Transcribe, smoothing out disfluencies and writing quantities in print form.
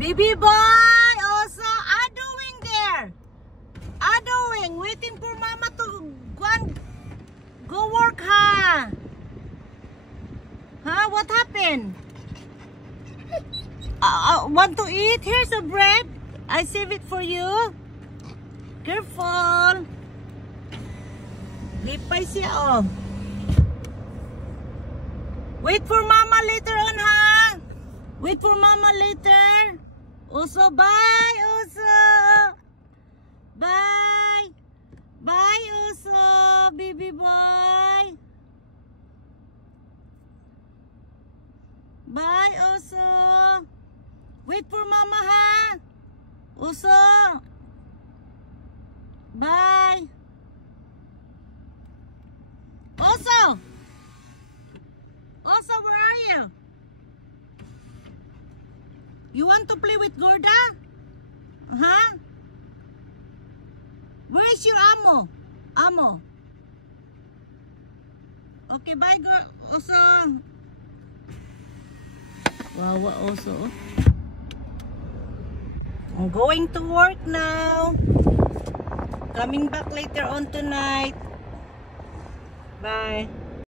Baby boy, also doing there. Doing, waiting for mama to go work, huh? Huh? What happened? Want to eat? Here's a bread. I save it for you. Careful. Lipay siya, oh. Wait for mama later on, ha? Wait for mama later. Uso, bye, Uso. Bye. Bye, Uso, baby boy. Bye, Uso. Wait for mama, ha? Uso. Bye. Uso. Uso, where are you? You want to play with Gorda? Huh? Where is your amo? Amo. Okay, bye, Oso. Wow, Oso. I'm going to work now. Coming back later on tonight. Bye.